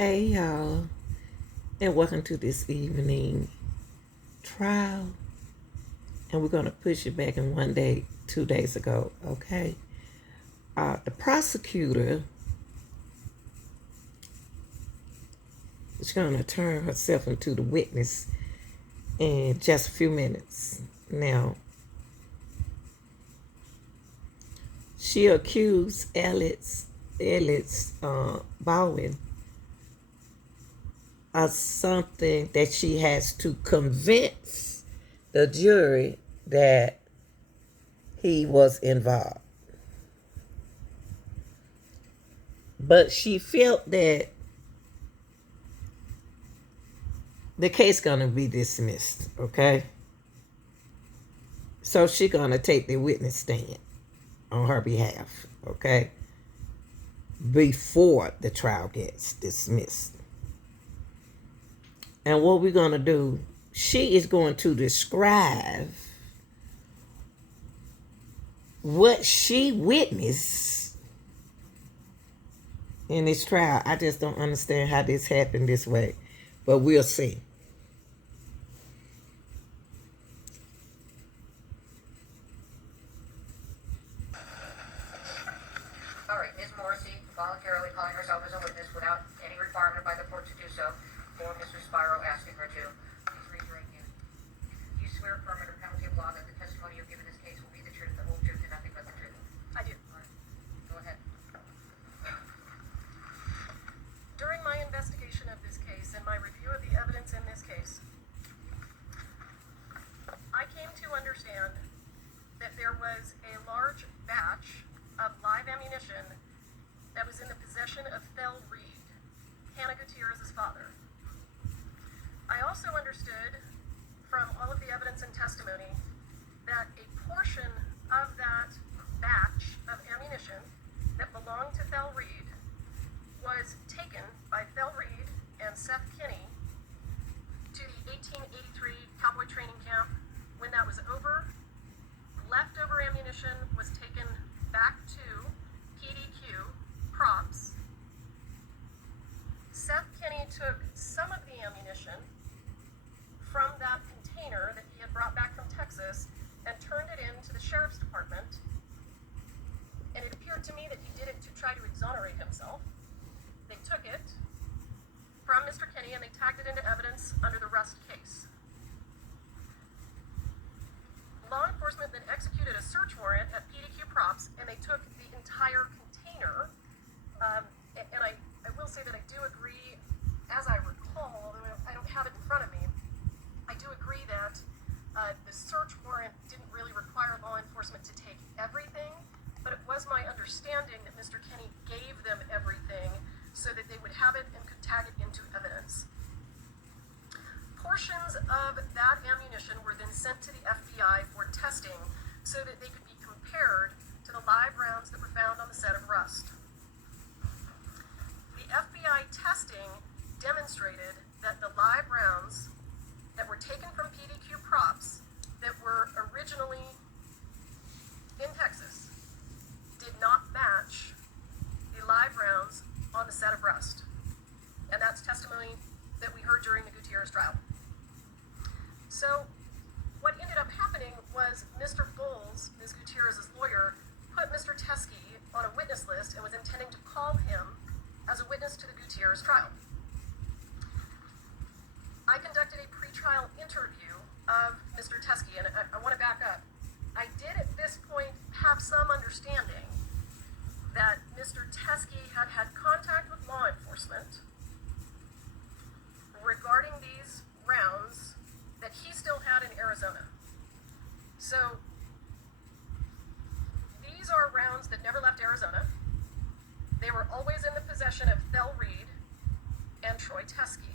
Hey y'all, and welcome to this evening trial. And we're going to push it back in 1 day, 2 days ago, okay? The prosecutor is going to turn herself into the witness in just a few minutes. Now, she accused Baldwin of something that she has to convince the jury that he was involved. But she felt that the case gonna be dismissed, okay? So she gonna take the witness stand on her behalf, okay? Before the trial gets dismissed. And what we're gonna do, she is going to describe what she witnessed in this trial. I just don't understand how this happened this way, but we'll see. All right, Ms. Morrissey voluntarily calling herself as a witness without any requirement by the court to do so, or Mr. Spiro asking her to. Please raise your right hand. Do you swear affirm under penalty of law that the testimony you give in this case will be the truth, the whole truth, and nothing but the truth? I do. All right. Go ahead. During my investigation of this case and my review of the evidence in this case, I came to understand that there was a large batch of live ammunition that was in the possession of Thel Reed, Hannah Gutierrez's father. I also understood from all of the evidence and testimony that a portion of that batch of ammunition that belonged to Thel Reed was taken by Thel Reed and Seth Kinney to the 1883 Cowboy Training Camp. When that was over, leftover ammunition was taken back to PDQ Props. Seth Kinney took some of the ammunition from that container that he had brought back from Texas and turned it into the sheriff's department. And it appeared to me that he did it to try to exonerate himself. They took it from Mr. Kinney and they tagged it into evidence under the Rust case. Law enforcement then executed a search warrant at PDQ Props and they took the entire container. And I will say that I do agree, as I recall, although I don't have it in front of me, I do agree that the search warrant didn't really require law enforcement to take everything, but it was my understanding that Mr. Kinney gave them everything so that they would have it and could tag it into evidence. Portions of that ammunition were then sent to the FBI for testing so that they could be compared to the live rounds that were found on the set of Rust. The FBI testing demonstrated that the live rounds that were taken from PDQ Props that were originally in Texas did not match the live rounds on the set of Rust. And that's testimony that we heard during the Gutierrez trial. So what ended up happening was Mr. Bowles, Ms. Gutierrez's lawyer, put Mr. Teskey on a witness list and was intending to call him as a witness to the Gutierrez trial. I conducted a pretrial interview of Mr. Teskey, and I want to back up. I did at this point have some understanding that Mr. Teskey had had contact with law enforcement regarding these rounds that he still had in Arizona. So these are rounds that never left Arizona. They were always in the possession of Thel Reed and Troy Teskey.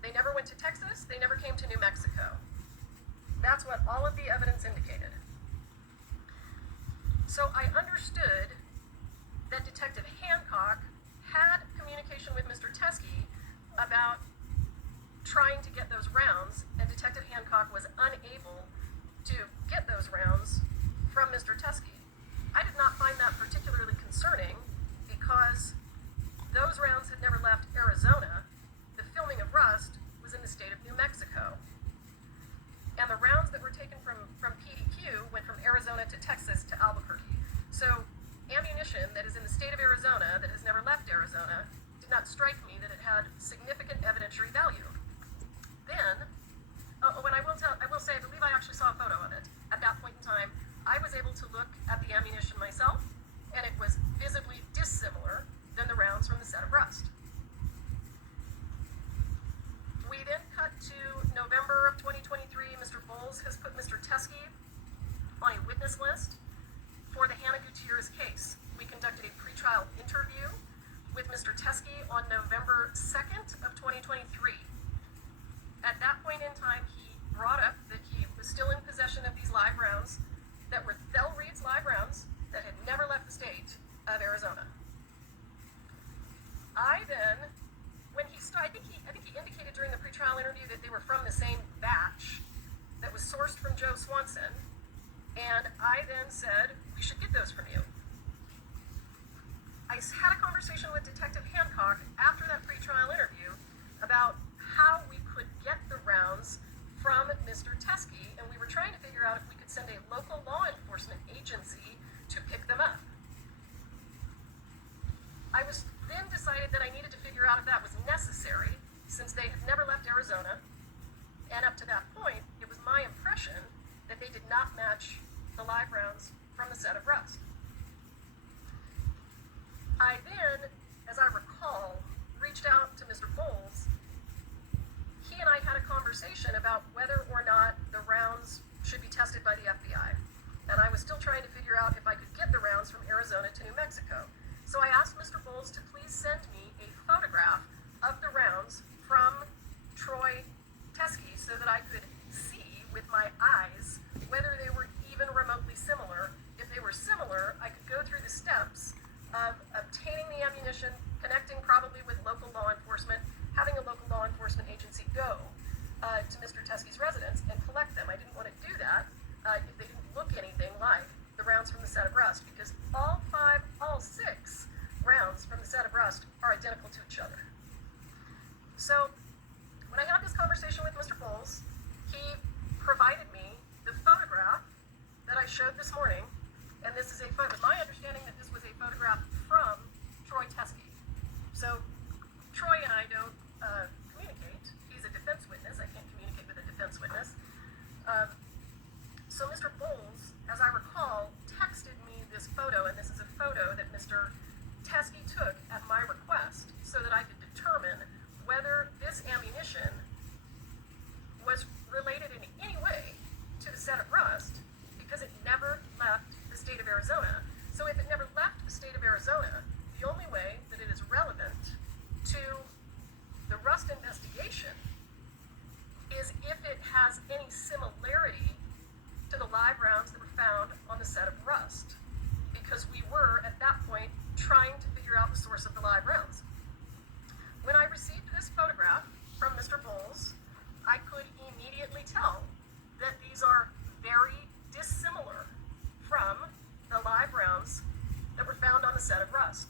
They never went to Texas. They never came to New Mexico. That's what all of the evidence indicated. So I understood that Detective Hancock had communication with Mr. Teskey about trying to get those rounds, and Detective Hancock was unable to get those rounds from Mr. Teskey. I did not find that particularly concerning because those those rounds had never left Arizona, the filming of Rust was in the state of New Mexico. And the rounds that were taken from PDQ went from Arizona to Texas to Albuquerque. So ammunition that is in the state of Arizona that has never left Arizona did not strike me that it had significant evidentiary value. Then, and I will say, I believe I actually saw a photo of it. At that point in time, I was able to look at the ammunition myself, and it was visibly dissimilar than the rounds from the set of Rust. We then cut to November of 2023. Mr. Bowles has put Mr. Teskey on a witness list for the Hannah Gutierrez case. We conducted a pretrial interview with Mr. Teskey on November 2nd of 2023. At that point in time, he brought up that he was still in possession of these live rounds that were Thel Reed's live rounds that had never left the state of Arizona. I then, when he started, I think he indicated during the pretrial interview that they were from the same batch that was sourced from Joe Swanson, and I then said, we should get those from you. I had a conversation with Detective Hancock after that pretrial interview about how we could get the rounds from Mr. Teskey, and we were trying to figure out if we could send a local law enforcement agency to pick them up. I was then decided that I needed to figure out if that was necessary, since they had never left Arizona, and up to that point, it was my impression that they did not match the live rounds from the set of Rust. I then, as I recall, reached out to Mr. Bowles. He and I had a conversation about whether or not the rounds should be tested by the FBI. And I was still trying to figure out if I could get the rounds from Arizona to New Mexico. So I asked Mr. Bowles to please send me a photograph of the rounds from Troy Teskey so that I could see with my eyes whether they were even remotely similar. If they were similar, I could go through the steps of obtaining the ammunition, connecting probably with local law enforcement, having a local law enforcement agency go to Mr. Teskey's residence and collect them. I didn't want to do that if they didn't look anything like the rounds from the set of Rust, because all six rounds from the set of Rust are identical to each other. So when I had this conversation with Mr. Bowles, he provided me the photograph that I showed this morning, and this is a photo. My understanding that this was a photograph from Troy Teskey. So Troy and I don't communicate. He's a defense witness. I can't communicate with a defense witness. So Mr. Bowles, as I recall, texted me this photo, and this is a photo that Mr. Teskey took at my request so that I could determine whether this ammunition was related in any way to the set of Rust, because it never left the state of Arizona. So if it never left the state of Arizona, the only way that it is relevant to the Rust investigation is if it has any similarity to the live rounds that were found on the set of Rust, because we were, at that point, trying to figure out the source of the live rounds. When I received this photograph from Mr. Bowles, I could immediately tell that these are very dissimilar from the live rounds that were found on the set of Rust.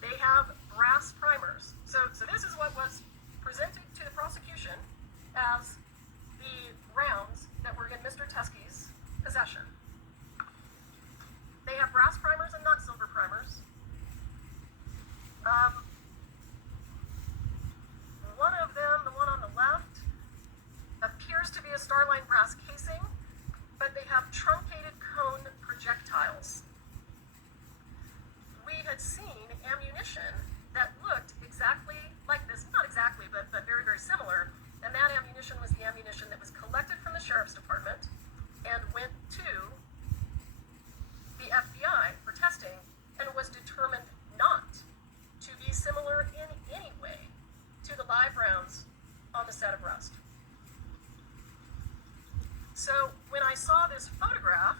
They have brass primers. So this is what was presented to the prosecution as the rounds that were in Mr. Teskey's possession. They have brass primers and not silver primers. One of them, the one on the left, appears to be a Starline brass casing, but they have truncated cone projectiles. We had seen ammunition that looked exactly like this, not exactly, but very, very similar, and that ammunition was the ammunition that was collected from the Sheriff's Department and went to the FBI for testing and was determined not to be similar in any way to the live rounds on the set of Rust. So when I saw this photograph,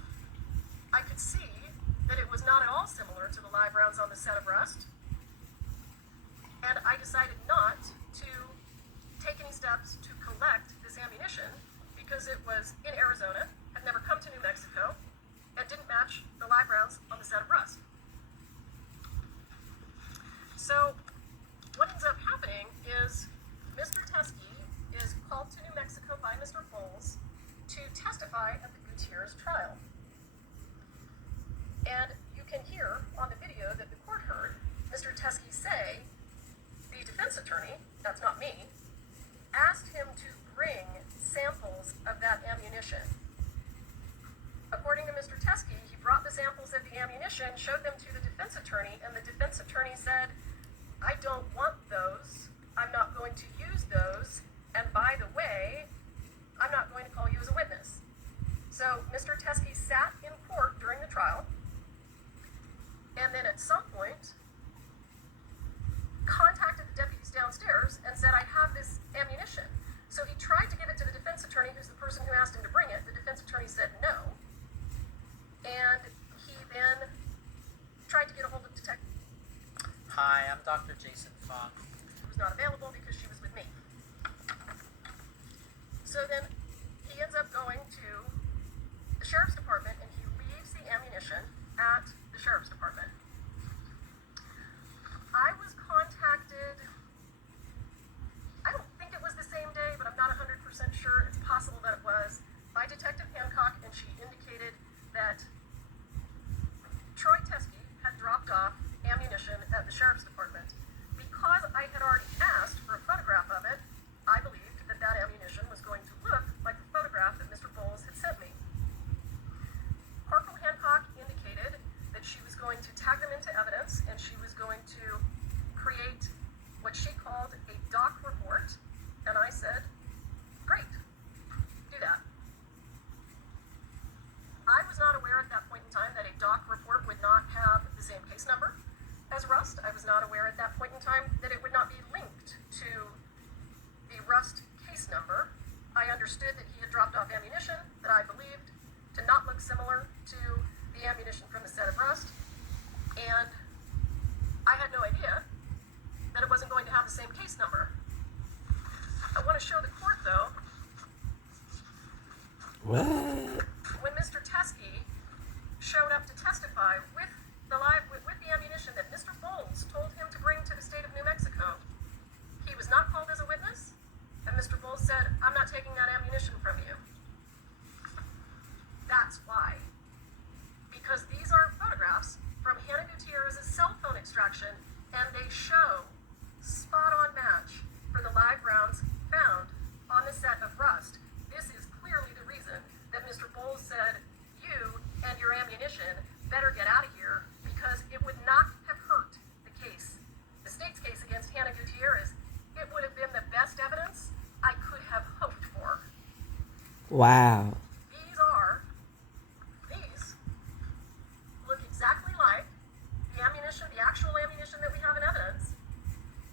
I could see that it was not at all similar to the live rounds on the set of Rust, and I decided not to take any steps to collect this ammunition because it was in Arizona, had never come to New Mexico, and didn't match the live rounds on the set of Rust. So what ends up happening is Mr. Teskey is called to New Mexico by Mr. Bowles to testify at the Gutierrez trial. And you can hear on the video that the court heard Mr. Teskey say, the defense attorney, that's not me, asked him to bring samples of that ammunition. According to Mr. Teskey, he brought the samples of the ammunition, showed them to the defense attorney, and the defense attorney said, I don't want those. I'm not going to use those. And by the way, I'm not going to call you as a witness. So Mr. Teskey sat in court during the trial, and then at some point contacted the deputies downstairs and said, I have this ammunition. So he tried to give it to the defense attorney, who's the person who asked him to bring it. The defense attorney said no. And he then tried to get a hold of Detective. Hi, I'm Dr. Jason Fong. Who was not available because she was with me. So then he ends up going to the sheriff's department and he leaves the ammunition at the sheriff's department. I was contacted, I don't think it was the same day, but I'm not 100% sure. It's possible that it was, by Detective Hancock, and she indicated that Troy Teskey had dropped off ammunition at the sheriff's department. Because I had already asked for a photograph of it, I believed that that ammunition was going to look like the photograph that Mr. Bowles had sent me. Corporal Hancock indicated that she was going to tag them into evidence and she was going to create what she called a doc report, and I said, great, do that. I was not aware at that point in time that a doc report would not have the same case number as Rust. I was not aware at that point in time that it would not be linked to the Rust case number. I understood that he had dropped off ammunition that I believed to not look similar to the ammunition from the set of Rust, and I had no idea that it wasn't going to have the same case number. I want to show the court, though, What? when Mr. Teskey showed up to testify with the ammunition that Mr. Bowles told him to bring to the state of New Mexico. He was not called as a witness, and Mr. Bowles said, I'm not taking that ammunition from you. That's why. Because these are photographs from Hannah Gutierrez's cell phone extraction, and they show spot-on match for the live rounds found on the set of Rust. This is clearly the reason that Mr. Bowles said, you and your ammunition better get out of here, because it would not have hurt the case, the state's case against Hannah Gutierrez. It would have been the best evidence I could have hoped for. Wow. These look exactly like the ammunition, the actual ammunition that we have in evidence,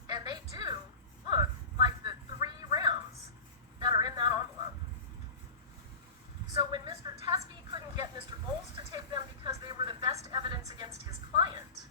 and they do look like the 3 rounds that are in that envelope. So when Mr. Teskey couldn't get Mr. Bowles to take them because they were the best evidence against his client,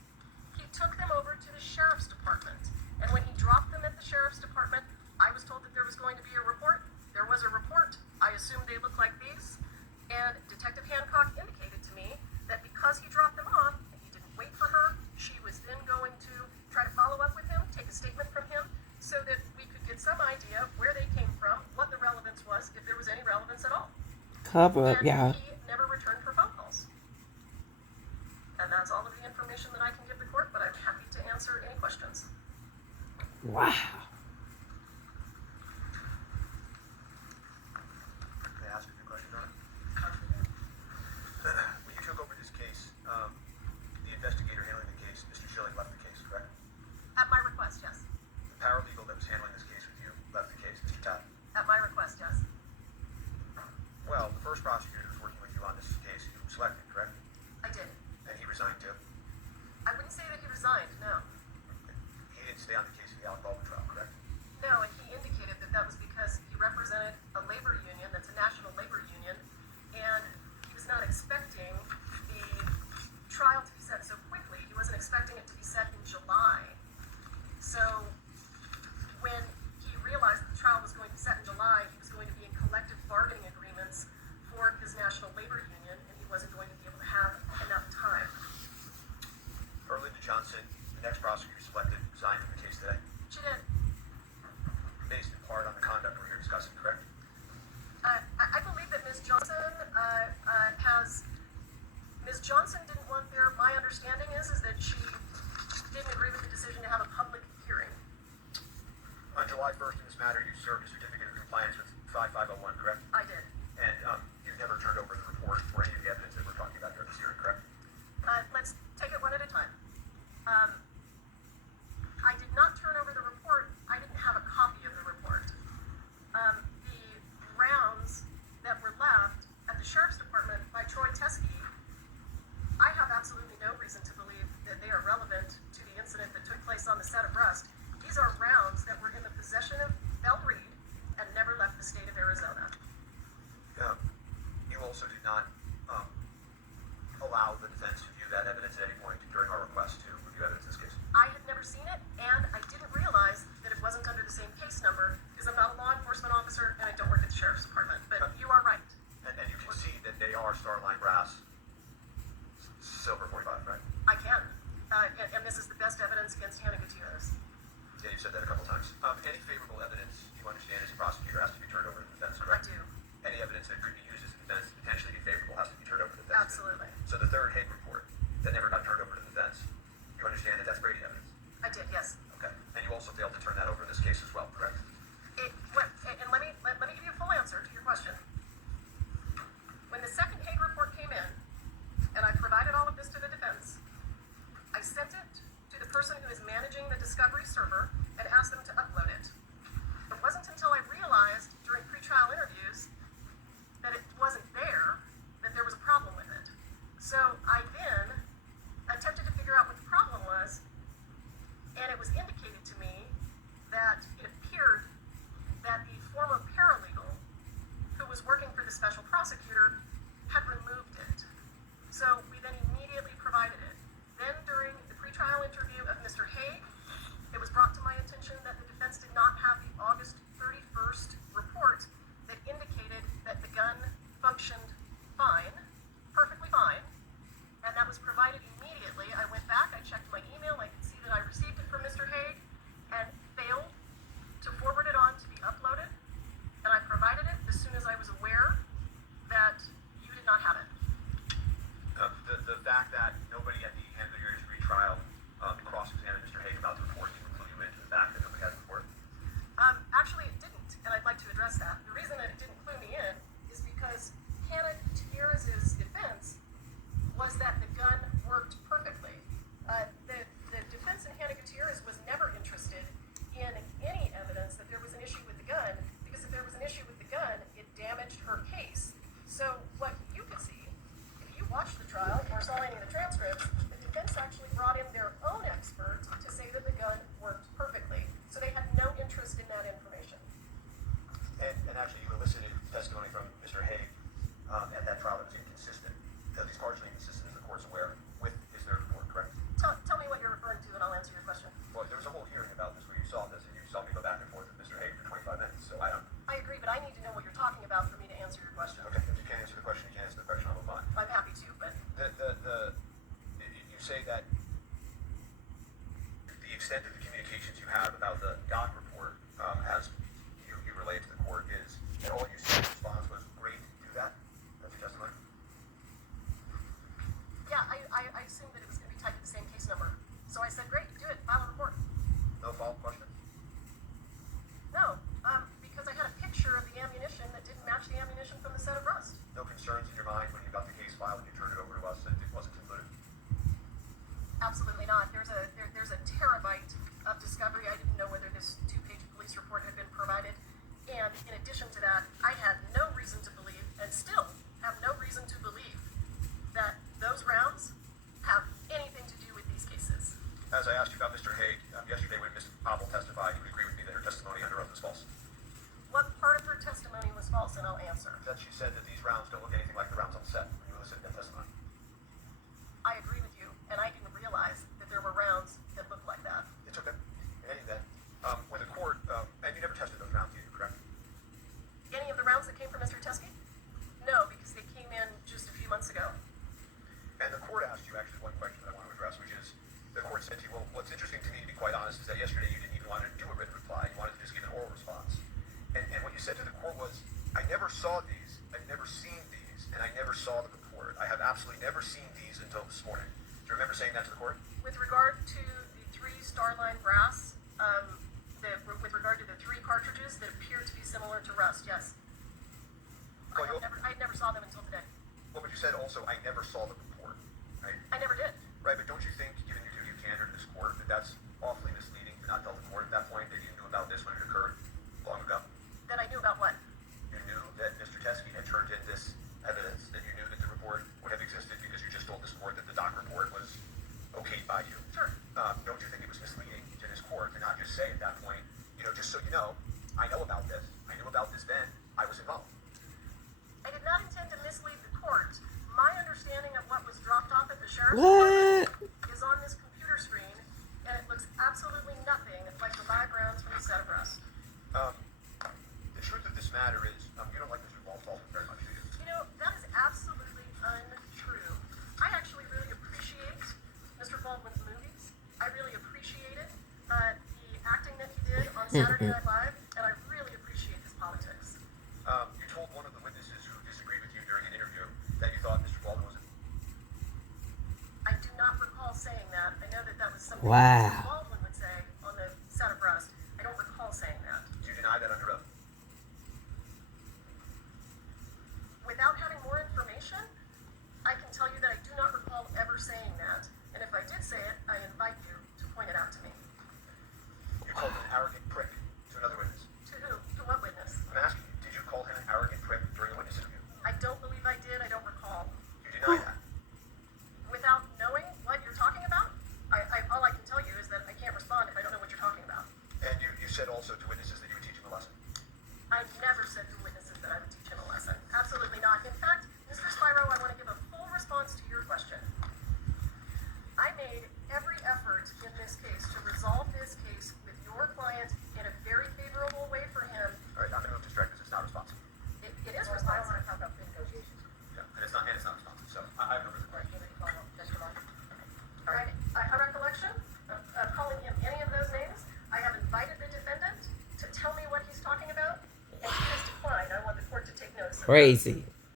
he took them over to the sheriff's department. And when he dropped them at the sheriff's department, I was told that there was going to be a report. There was a report. I assumed they looked like these. And Detective Hancock indicated to me that because he dropped them off and he didn't wait for her, she was then going to try to follow up with him, take a statement from him, so that we could get some idea of where they came from, what the relevance was, if there was any relevance at all. Cover up, And y'all. he never returned for phone calls. And that's all of the information that I can give the court, but I'm happy to answer any questions. Wow. May I ask a few questions on it? When you took over this case, the investigator handling the case, Mr. Schilling, left the case, correct? At my request, yes. The paralegal that was handling this case with you left the case, Mr. Todd. At my request, yes. Well, the first prosecutor who was working with you on this case, you selected, correct? I did. And he resigned too? I wouldn't say that he resigned, no. He didn't stay on the case of the Alec Baldwin trial, correct? resigned from the case today, She did. based in part on the conduct we're here discussing, correct? I believe that Ms. Johnson Ms. Johnson didn't want there, my understanding is that she didn't agree with the decision to have a public hearing. On July 1st in this matter, you served a certificate of compliance with 5501, correct? I did. And you've never turned over the report or any of the evidence that we're talking about during this hearing, correct? Let's take it one at a time. I did not turn over the report. I didn't have a copy of the report. The rounds that were left at the Sheriff's Department by Troy Teskey, I have absolutely no reason to believe that they are relevant to the incident that took place on the set of Rust. These are rounds that were in the possession of Bell Reed and never left the state of Arizona. You also did not allow the defense to view that evidence at any point during our request to review evidence in this case. I had never seen it, and I didn't realize that it wasn't under the same case number because I'm not a law enforcement officer and I don't work at the Sheriff's Department. But you are right. And you concede that they are Starline Brass Silver 45, right? I can. And this is the best evidence against Hannah Gutierrez. Yeah, you've said that a couple times. Any favorable evidence you understand as a prosecutor has to be turned over to the defense, I correct? do. Any evidence that could be used as a defense, potentially be favorable, has to be turned over to the defense. Absolutely. So the third Hague report that never got turned over to the defense, you understand that that's Brady evidence? I did, yes. Okay. And you also failed to turn that over in this case as well, correct? And let me give you a full answer to your question. When the second Hague report came in, and I provided all of this to the defense, I sent it to the person who is managing the discovery server and asked them to upload it. It wasn't until I realized during pretrial interviews that it wasn't there that there was a problem with it. So I then attempted to figure out what the problem was, and it was indicated to me that it appeared that the former paralegal who was working for the special prosecutor had removed it. So we then immediately provided it. Then during the pretrial interview of Mr. Hague, it was brought to my attention that the defense did not have the August 31st report that indicated that the gun functioned fine, perfectly fine, and that was provided immediately. I went back, I checked my email, I could see that I received it from Mr. Hague and failed to forward it on to be uploaded, and I provided it as soon as I was aware that you did not have it. The fact that nobody at the Hannah Gutierrez retrial cross-examined Mr. Hague about the report didn't clue you into the fact that nobody had the report? Actually, it didn't, and I'd like to address that. The reason that it didn't clue me in is because Hannah Gutierrez's defense was that the gun worked perfectly. The defense in Hannah Gutierrez was never interested in any evidence that there was an issue with the gun, because if there was an issue with the gun, it damaged her case. So what you could see, if you watched the trial or saw any of the transcripts, the defense actually brought in their own expert to say that the gun worked perfectly. So they had no interest in that information. And actually, you elicited testimony from Mr. Hague at that trial that was inconsistent, at least partially inconsistent, as the court's aware, with his third report, correct? Tell me what you're referring to, and I'll answer your question. Well, there was a whole hearing about this where you saw this, and you saw me go back and forth with Mr. Hague for 25 minutes, so I don't... I agree, but I need to know what you're talking about for me to answer your question. Okay, if you can't answer the question, you can't answer the question, I'll move on. I'm happy to, but You say that the extent of the communications you have about the doc report, as you relayed to the court, is that all you said in response was, great, do that? That's your testimony? yeah, I assumed that it was going to be tied to the same case number. So I said, great, do it, file a report. No follow-up questions? No, because I had a picture of the ammunition that didn't match the ammunition from the set of Rust. No concerns in your mind when you got the case filed and you turned it over to us that it wasn't concluded? Absolutely not. There's a terabyte of discovery. I didn't know whether this 2-page police report had been provided. And in addition to that, I saw these. I've never seen these, and I never saw the report. I have absolutely never seen these until this morning. Do you remember saying that to the court? With regard to the 3 Starline brass, with regard to the 3 cartridges that appear to be similar to rust, yes. Well, I never saw them until today. well, but you said also, I never saw the report. Right? I never did. Right, but don't you think, given your duty of candor to this court, that that's awfully misleading to not tell the court at that point that you knew about this when it occurred long ago? That I knew about what? You knew that Mr. Teskey had turned in this evidence, that you knew that the report would have existed because you just told this court that the doc report was okayed by you. Sure. Don't you think it was misleading to this court to not just say at that point, just so you know, I know about this. I knew about this then. I was involved. I did not intend to mislead the court. My understanding of what was dropped off at the sheriff's What? department is on this computer screen, and it looks absolutely nothing like the live rounds from the set of rust. The truth of this matter is, you don't like Mr. Baldwin very much, do you? That is absolutely untrue. I actually really appreciate Mr. Baldwin's movies. I really appreciated the acting that he did on Saturday Night Live, and I really appreciate his politics. You told one of the witnesses who disagreed with you during an interview that you thought Mr. Baldwin was I do not recall saying that. I know that was something Wow. Mr. Baldwin would say on the set of Rust. I don't recall saying that. Do you deny that under oath? Without having more information, I can tell you that I do not recall ever saying that. And if I did say it, I invite you to point it out to me. You called him an arrogant prick to another witness. To who? To what witness? I'm asking you, did you call him an arrogant prick during a witness interview? I don't believe I did. I don't recall. You deny that? Without knowing what you're talking about, all I can tell you is that I can't respond if I don't know what you're talking about. And you said also to witnesses that you would teach him a lesson. I never said to witnesses that I would teach him a lesson. Absolutely not. In fact, Mr. Spyro, I want to give a full response to your question. I made every effort in this case to resolve this case with your client in a very favorable way for him. All right, I'm going to move to strike because it's not responsive. It is I don't want responsive. to talk about the negotiations. Yeah, and it's not responsive. So I have no further questions. All right. A recollection of calling him any of those names. I have invited the defendant to tell me what he's talking about, and he has declined. I want the court to take notice of that. Crazy.